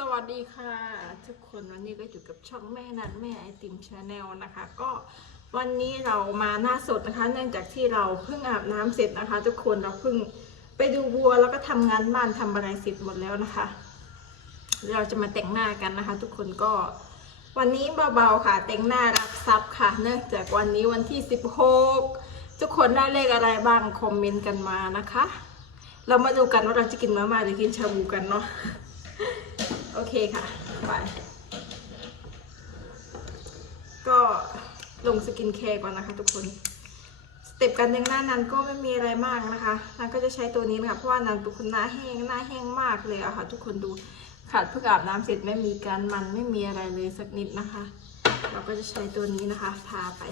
สวัสดีค่ะ ทุกคนวันนี้ก็อยู่กับช่องแม่นัดแม่ไอติมชาแนลนะคะ ก็วันนี้เรามาหน้าสดนะคะ เนื่องจากที่เราเพิ่งอาบน้ำเสร็จนะคะ ทุกคนเราเพิ่งไปดูบัวแล้วก็ทำงานบ้านทำอะไรเสร็จหมดแล้วนะคะ เราจะมาแต่งหน้ากันนะคะ ทุกคนก็วันนี้เบาๆค่ะ แต่งหน้ารับทรัพย์ค่ะ เนื่องจากวันนี้วันที่ 16 ทุกคนได้เลขอะไรบ้างคอมเมนต์กันมานะคะ เรามาดูกันว่าเราจะกินมาม่าหรือกินชาบูกันเนาะ โอเคค่ะไปก็ลงสกินแคร์ก่อนนะคะทุกคน สเต็ปการแต่งหน้านั้นก็ไม่มีอะไรมากนะคะนันก็จะใช้ตัวนี้นะคะเพราะว่านันเป็นคนหน้าแห้งหน้าแห้งมากเลยอะค่ะ ทุกคนดูขาดเพิ่งอาบน้ำเสร็จไม่มีการมันไม่มีอะไรเลยสักนิดนะคะ เราก็จะใช้ตัวนี้นะคะทาไป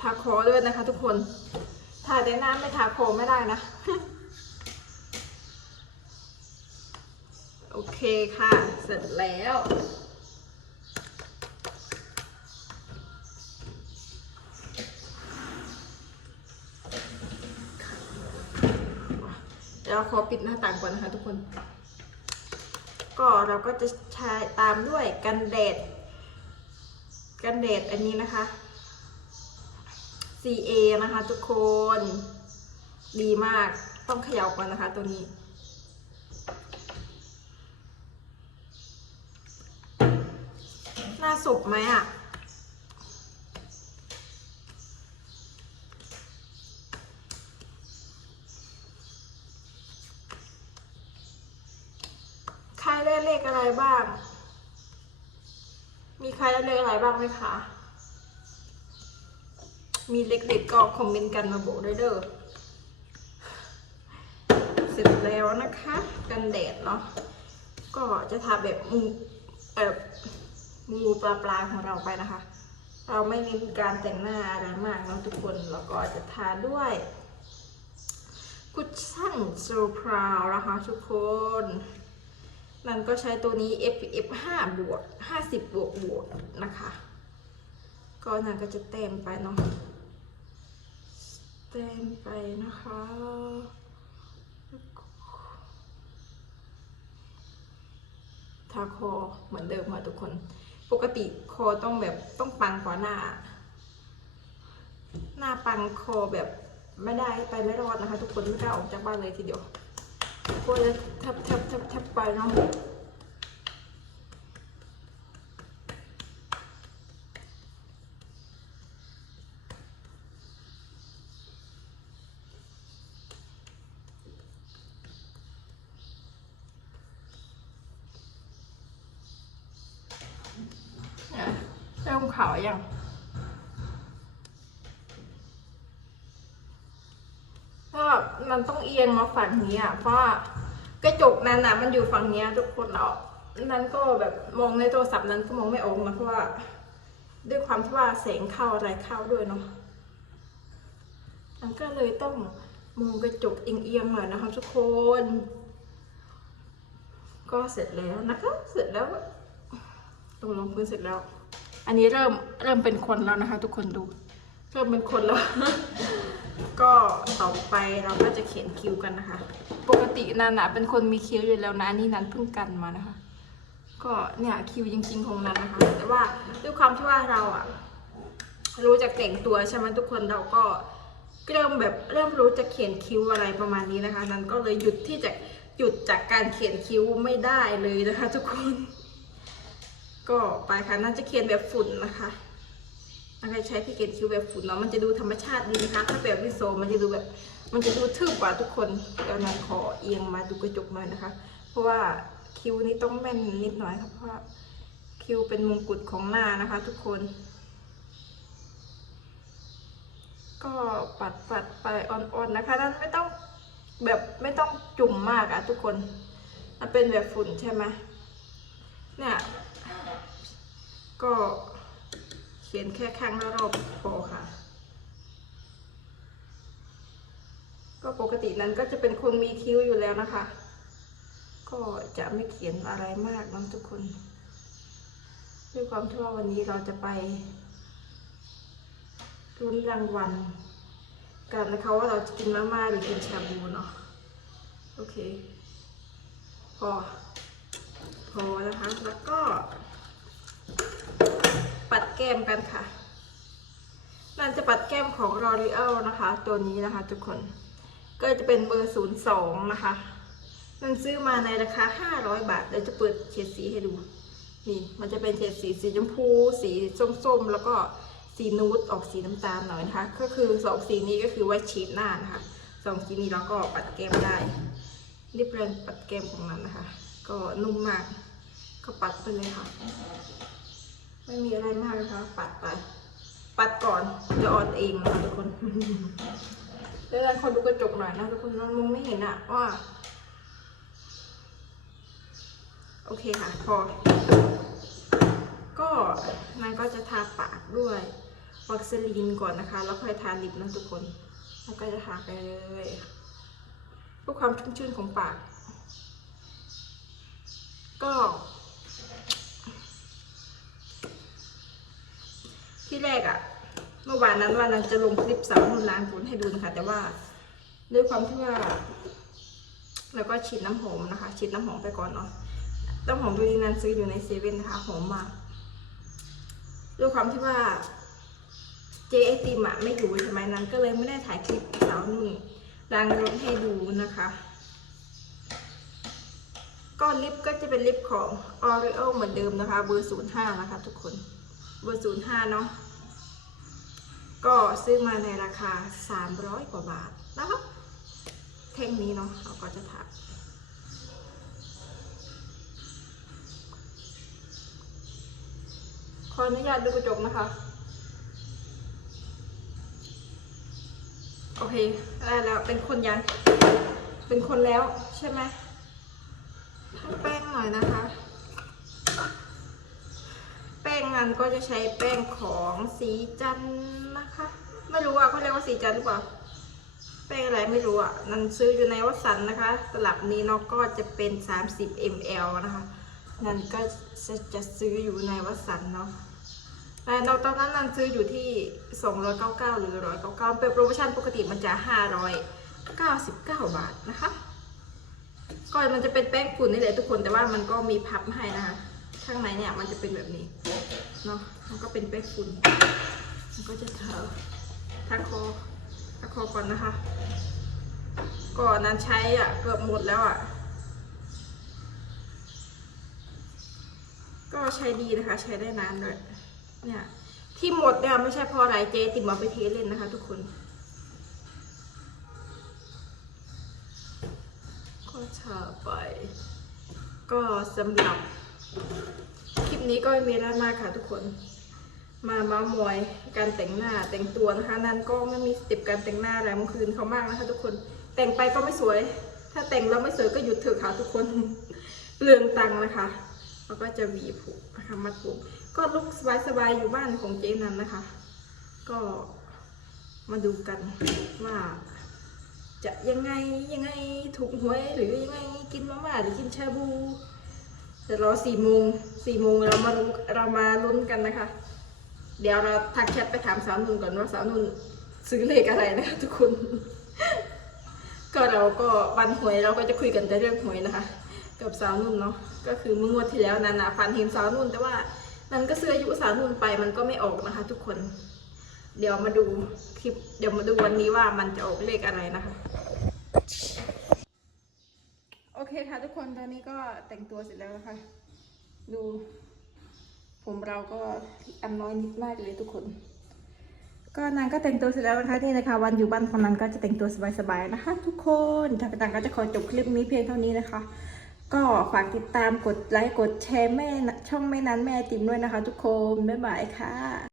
ทาคอด้วยนะคะ ทุกคนทาแต่หน้าไม่ทาคอไม่ได้นะ โอ เคค่ะ เสร็จแล้ว เดี๋ยวขอปิดหน้าต่างก่อนนะคะทุกคน ก็เราก็จะใช้ตามด้วยกันแดด กันแดดอันนี้นะคะ CA นะคะทุกคน ดีมากต้องเขย่าก่อนนะคะตัวนี้ น่า สุกไหมอะ ใครได้เลขอะไรบ้าง มีใครได้เลขอะไรบ้างไหมคะ มีเล็กๆก็คอมเมนต์กันมาบอกด้วยเด้อเสร็จแล้วนะคะ กันแดดเนาะ ก็จะทาแบบมูเออ มูปลาปลาของเราไปนะคะ เราไม่เน้นการแต่งหน้าอะไรมากนะทุกคนแล้วก็จะทาด้วยกุชชั่นโซพราวนะคะทุกคนนั่นก็ใช้ตัวนี้ FF 5บวก50 บวกบวกนะคะ ก็นั่นก็จะเต็มไปเนาะเต็มไปนะคะทาคอเหมือนเดิมค่ะทุกคน ปกติคอต้องแบบต้องปังกว่าหน้า หน้าปังคอแบบไม่ได้ไปไม่รอดนะคะ ทุกคนไม่กล้าออกจากบ้านเลยทีเดียวกลัวจะทับทับทับทับไปเนาะ เนี่ย เริ่มขาวยังถ้าแบบมันต้องเอียงมาฝั่งนี้อะเพราะกระจกนั้นน่ะมันอยู่ฝั่งนี้ทุกคนเรานั้นก็แบบมองในโทรศัพท์นั้นก็มองไม่ออกนะเพราะว่า ด้วยความที่ว่าแสงเข้าอะไรเข้าด้วยเนาะมันก็เลยต้องมองกระจกเอียงๆหน่อยนะคะทุกคน ก็เสร็จแล้วนะคะ เสร็จแล้วตรงลงพื้นเสร็จแล้ว อันนี้เริ่มเริ่มเป็นคนแล้วนะคะ ทุกคนดู เริ่มเป็นคนแล้ว ก็ต่อไปเราก็จะเขียนคิ้วกันนะคะ ปกตินันนะเป็นคนมีคิ้วอยู่แล้วนะอันนี่นันเพิ่งกันมานะคะ ก็เนี่ยคิ้วจริงๆของนันนะคะ แต่ว่าด้วยความที่ว่าเราอะรู้จักแต่งตัวใช่ไหมทุกคนเราก็เริ่มแบบเริ่มรู้จะเขียนคิ้วอะไรประมาณนี้นะคะ นันก็เลยหยุดที่จะหยุดจากการเขียนคิ้วไม่ได้เลยนะคะ ทุกคน ก็ไปค่ะน่าจะเขียนแบบฝุ่นนะคะน่าจะใช้ที่เขียนคิ้วแบบฝุ่นเนาะมันจะดูธรรมชาติดีนะคะ ถ้าแบบวิโซมันจะดูแบบ มันจะดูทึบกว่าทุกคนเดี๋ยวนั้นขอเอียงมาดูกระจกหน่อยนะคะ เพราะว่าคิ้วนี้ต้องแม่นนิดหน่อยค่ะเพราะคิ้วเป็นมงกุฎของหน้านะคะ ทุกคน ก็ปัดปัดไปอ่อนๆนะคะนั่นไม่ต้องแบบไม่ต้องจุ่มมากอะทุกคน มันเป็นแบบฝุ่นใช่ไหมเนี่ย ก็เขียนแค่ครั้งละรอบพอค่ะ ก็ปกตินั้นก็จะเป็นคนมีคิ้วอยู่แล้วนะคะ ก็จะไม่เขียนอะไรมากนะทุกคนด้วยความที่ว่าวันนี้เราจะไปรุ้นรางวัลกันนะคะว่าเราจะกินมาม่าหรือกินชาบูเนาะโอเคพอพอนะคะแล้วก็ ปัดแก้มกันค่ะนั่นจะปัดแก้มของ L'Oreal นะคะ ตัวนี้นะคะทุกคน ก็จะเป็นเบอร์ 02 นะคะ มันซื้อมาในราคา 500 บาทเดี๋ยวจะเปิดเฉดสีให้ดู นี่ มันจะเป็นเฉดสีสีชมพู สีส้มๆ แล้วก็สีนูดออกสีน้ำตาลหน่อยนะคะ ก็คือสองสีนี้ก็คือไว้ฉีดหน้านะคะสองสีนี้เราก็ปัดแก้มได้รีบเร่งปัดแก้มของมันนะคะ ก็นุ่มมาก ก็ปัดไปเลยค่ะ ไม่มีอะไรมากนะคะ ปัดไป ปัดก่อนจะออนเองนะคะทุกคนเดี๋ยวเราขอดูกระจกหน่อยนะทุกคนมันมองไม่เห็นอะว่า โอเคค่ะ พอ ก็นางก็จะทาปากด้วยวัคซีลีนก่อนนะคะ แล้วค่อยทาลิปนะทุกคนแล้วก็จะทาไปเลยเพื่อความชุ่มชื่นของปาก ก็ ที่แรกอะเมื่อวานนั้นว่านันจะลงคลิปสาวนุ่นล้างฝุ่นให้ดูนะคะ แต่ว่าด้วยความที่ว่า แล้วก็ฉีดน้ำหอมนะคะ ฉีดน้ำหอมไปก่อนเนาะน้ำหอมตัวนี้นั้นซื้ออยู่ในเซเว่นนะคะหอมมากด้วยความที่ว่าเจไอติมอะไม่อยู่ใช่ไหมนั้น ก็เลยไม่ได้ถ่ายคลิปสาวนุ่นล้างรถให้ดูนะคะก็ลิปก็จะเป็นลิปของ L'Oreal เหมือนเดิมนะคะ เบอร์ 05 นะคะทุกคน เบอร์ 05 เนาะ ก็ซื้อมาในราคา 300 กว่าบาทนะคะแท่งนี้เนาะเราก็จะถักขออนุญาตดูกระจกนะคะ โอเคได้แล้วเป็นคนยัง เป็นคนแล้วใช่ไหมทาแป้งหน่อยนะคะ แป้งงา นก็จะใช้แป้งของสีจันนะคะ ไม่รู้อะเขาเรียกว่าสีจันร์หรือเปล่าแป้งอะไรไม่รู้อะนันซื้ออยู่ในวัสันนะคะ ตลับนี้เนาะก็จะเป็น 30 ml นะคะ นันก็จะจะซื้ออยู่ในวัสันเนาะแต่เราตอนนั้นนันซื้ออยู่ที่ 299 หรือ 199 เป็นโปรโมชั่นปกติมันจะ 599 บาทนะคะ ก่อนมันจะเป็นแป้งฝุ่นนี่แหละทุกคนแต่ว่ามันก็มีพับให้นะคะ ข้างในเนี่ยมันจะเป็นแบบนี้เนาะมันก็เป็นแป้งฝุ่นมันก็จะเทาทาคอทาคอก่อนนะคะ ก่อนนั้นใช้อะเกือบหมดแล้วอะก็ใช้ดีนะคะ ใช้ได้นานด้วยเนี่ยที่หมดเนี่ยไม่ใช่เพราะอะไรเจติมเอาไปเทเล่นนะคะ ทุกคนก็ชาไป ก็สำหรับ คลิปนี้ก็ไม่มีอะไรมากค่ะทุกคน มาเมาส์มอยการแต่งหน้าแต่งตัวนะคะนันก็ไม่มีสเต็ปการแต่งหน้าอะไรเมื่อคืนเขามากนะคะ ทุกคนแต่งไปก็ไม่สวย ถ้าแต่งแล้วไม่สวยก็หยุดเถอะค่ะทุกคนเปลืองตังค์นะคะแล้วก็จะหวีผมนะคะมัดผมก็ลุกสบายๆอยู่บ้านของเจ๊นันนะคะ ก็มาดูกันว่า จะยังไงยังไงถูกหวยหรือยังไงกินมาม่าหรือกินชาบู เดี๋ยวรอสี่โมงสี่โมงเรามารู้เรามาลุ้นกันนะคะ เดี๋ยวเราทักแชทไปถามสาวนุ่นก่อนว่าสาวนุ่นซื้อเลขอะไรนะคะทุกคน ก็เราก็วันหวยเราก็จะคุยกันแต่เรื่องหวยนะคะ กับสาวนุ่นเนาะก็คือเมื่องวดที่แล้วนันนะฟันเห็นสาวนุ่น แต่ว่านันก็ซื้ออายุสาวนุ่นไปมันก็ไม่ออกนะคะ ทุกคน เดี๋ยวมาดูคลิปเดี๋ยวมาดูวันนี้ว่ามันจะออกเลขอะไรนะคะ เคค่ะทุกคนตอนนี้ก็แต่งตัวเสร็จแล้วนะคะ ดู ผมเราก็อันน้อยนิดมากเลยทุกคน ก็นางก็แต่งตัวเสร็จแล้วนะคะนี่นะคะ วันอยู่บ้านของนางก็จะแต่งตัวสบายๆนะคะ ทุกคนทางนางก็จะขอจบคลิปนี้เพียงเท่านี้นะคะ ก็ฝากติดตามกดไลค์กดแชร์แม่ช่องแม่นั้นแม่ติมด้วยนะคะ ทุกคนบ๊ายบายค่ะ